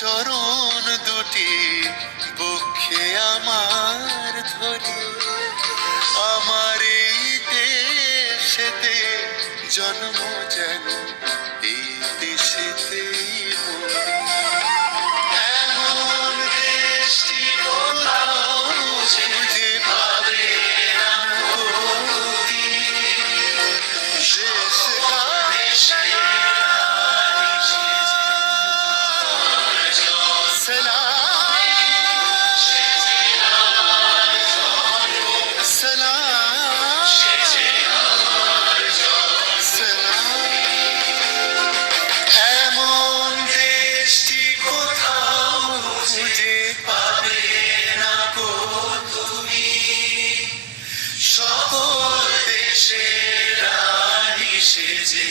চরণ দুটি বক্ষে আমার ধরে। আমার এই দেশেতে জন্ম যেন এই দেশেতেই রানী সেজে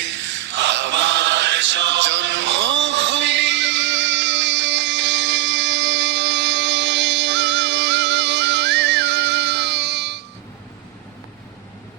জন্মভূমি